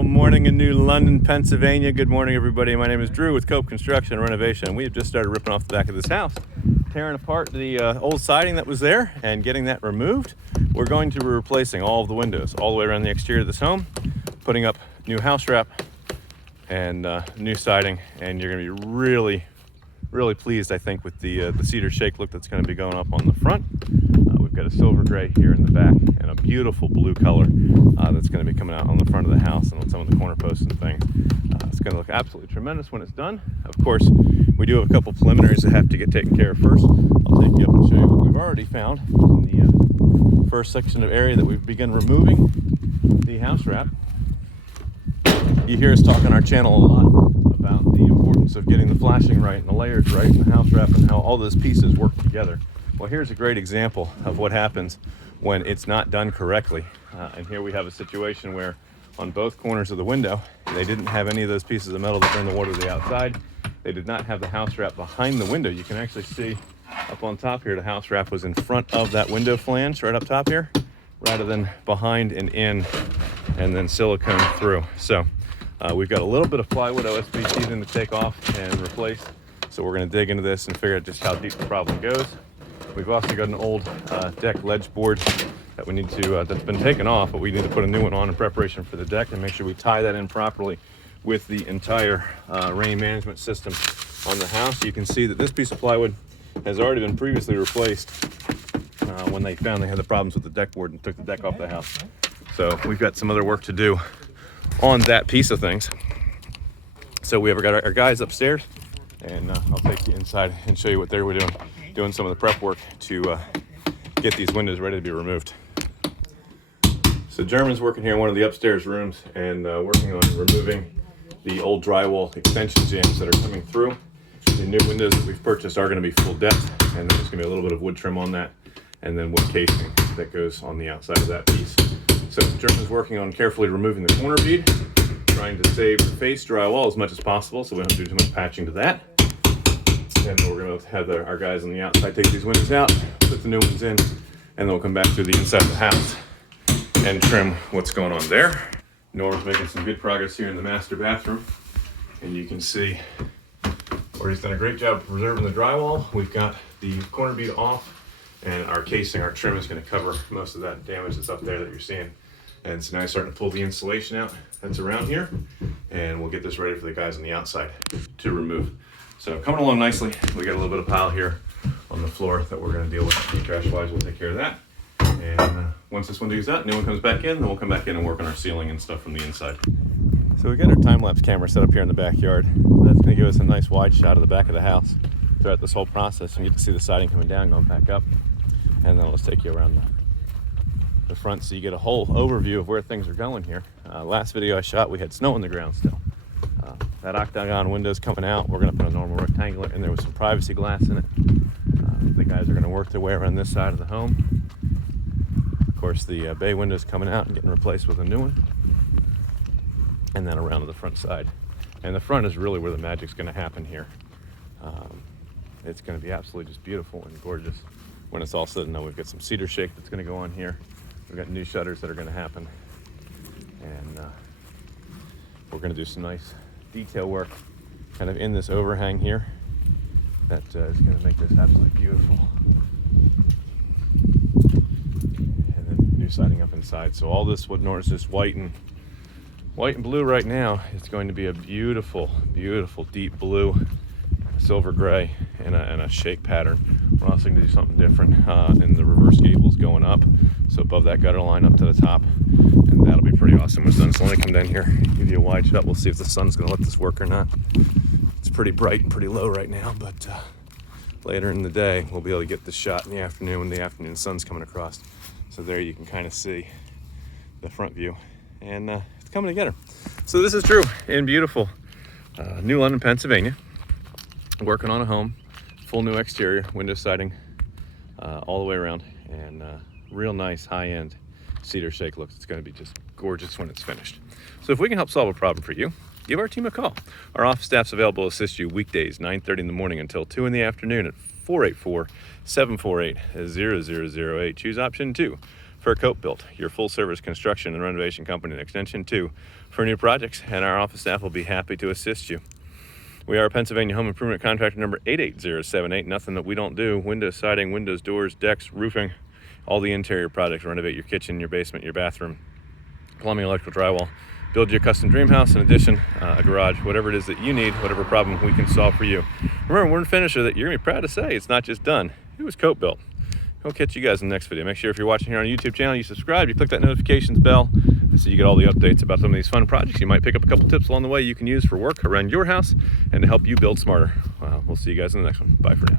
beautiful morning in New London, Pennsylvania. Good morning, everybody. My name is Drew with 𝗗𝘁'𝘀 Construction and Renovation. We have just started ripping off the back of this house, tearing apart the old siding that was there and getting that removed. We're going to be replacing all of the windows all the way around the exterior of this home, putting up new house wrap and new siding, and you're going to be really pleased, I think, with the 𝗷𝘂𝘀𝘁 look that's going to be going up on the front. We've got a silver gray here in the back and a beautiful blue color that's going to be coming out on the front of the house and on some of the corner posts and things. It's going to look absolutely tremendous when it's done. Of course, we do have a couple preliminaries that have to get taken care of first. I'll take you up and show you what we've already found in the first section of area that we've begun removing the house wrap. You hear us talk on our channel a lot about the importance of getting the flashing right and the layers right and the house wrap and how all those pieces work together. Well, here's a great example of what happens when it's not done correctly. And here we have a situation where on both corners of the window, they didn't have any of those pieces of metal that bring the water to the outside. They did not have the house wrap behind the window. You can actually see up on top here, the house wrap was in front of that window flange right up top here, rather than behind and in, and then silicone through. So we've got a little bit of plywood OSB sheathing to take off and replace. So we're gonna dig into this and figure out just how deep the problem goes. We've also got an old deck ledge board that we need to, that's been taken off, but we need to put a new one on in preparation for the deck and make sure we tie that in properly with the entire rain management system on the house. You can see that this piece of plywood has already been previously replaced when they found they had the problems with the deck board and took the deck off the house. So we've got some other work to do on that piece of things. So we have got our guys upstairs, and I'll take you inside and show you what they were doing some of the prep work to get these windows ready to be removed. So German's working here in one of the upstairs rooms and working on removing the old drywall extension jambs that are coming through. The new windows that we've purchased are going to be full depth, and then there's going to be a little bit of wood trim on that, and then wood casing that goes on the outside of that piece. So German's working on carefully removing the corner bead, trying to save the face drywall as much as possible so we don't do too much patching to that. And then we're going to have our guys on the outside take these windows out, put the new ones in, and then we'll come back to the inside of the house and trim what's going on there. Nora's making some good progress here in the master bathroom, and you can see where he's done a great job preserving the drywall. We've got the corner bead off, and our casing, our trim is going to cover most of that damage that's up there that you're seeing. And so now he's starting to pull the insulation out that's around here, and we'll get this ready for the guys on the outside to remove. So coming along nicely. We got a little bit of pile here on the floor that we're going to deal with. Trash wise, we'll take care of that. And once this window is out, new one comes back in, then we'll come back in and work on our ceiling and stuff from the inside. So we got our time-lapse camera set up here in the backyard. That's going to give us a nice wide shot of the back of the house throughout this whole process, and you get to see the siding coming down, going back up, and then let's take you around the front so you get a whole overview of where things are going here. Last video I shot, we had snow on the ground still. That octagon window's coming out. We're going to put a normal rectangular, and there was some privacy glass in it. The guys are going to work their way around this side of the home. Of course, the bay window's coming out and getting replaced with a new one. And then around to the front side. And the front is really where the magic's going to happen here. It's going to be absolutely just beautiful and gorgeous when it's all said and done. We've got some 𝗷𝘂𝘀𝘀 that's going to go on here. We've got new shutters that are going to happen. And we're going to do some nice detail work kind of in this overhang here that is going to make this absolutely beautiful. And then new siding up inside. So all this, what Nora's just white and blue right now, it's going to be a beautiful deep blue, silver gray, and a shake pattern. We're also going to do something different in the reverse gables going up, so above that gutter line up to the top, and that'll be pretty awesome when it's done. So let me come down here, give you a wide shot. We'll see if the sun's going to let this work or not. It's pretty bright and pretty low right now, but later in the day we'll be able to get this shot in the afternoon when the afternoon sun's coming across. So there you can kind of see the front view, and it's coming together. So this is Drew in beautiful New London, Pennsylvania, working on a home, full new exterior, window siding all the way around, and real nice high-end 𝗷𝘂𝘀𝘀 looks. It's going to be just gorgeous when it's finished. So if we can help solve a problem for you, give our team a call. Our office staff's available to assist you weekdays 9:30 in the morning until 2 in the afternoon at 484-748-0008. Choose option 2 for 𝗗𝘁'𝘀, your full-service construction and renovation company and extension 2 for new projects, and our office staff will be happy to assist you. We are Pennsylvania home improvement contractor number 88078. Nothing that we don't do. Windows, siding, windows, doors, decks, roofing, all the interior projects. Renovate your kitchen, your basement, your bathroom, plumbing, electrical, drywall. Build you a custom dream house, an addition, a garage, whatever it is that you need, whatever problem we can solve for you. Remember, we're a finisher that you're going to be proud to say it's not just done. It was 𝗗𝘁'𝘀. We'll catch you guys in the next video. Make sure if you're watching here on the YouTube channel, you subscribe, you click that notifications bell, so you get all the updates about some of these fun projects. You might pick up a couple tips along the way you can use for work around your house and to help you build smarter. We'll see you guys in the next one. Bye for now.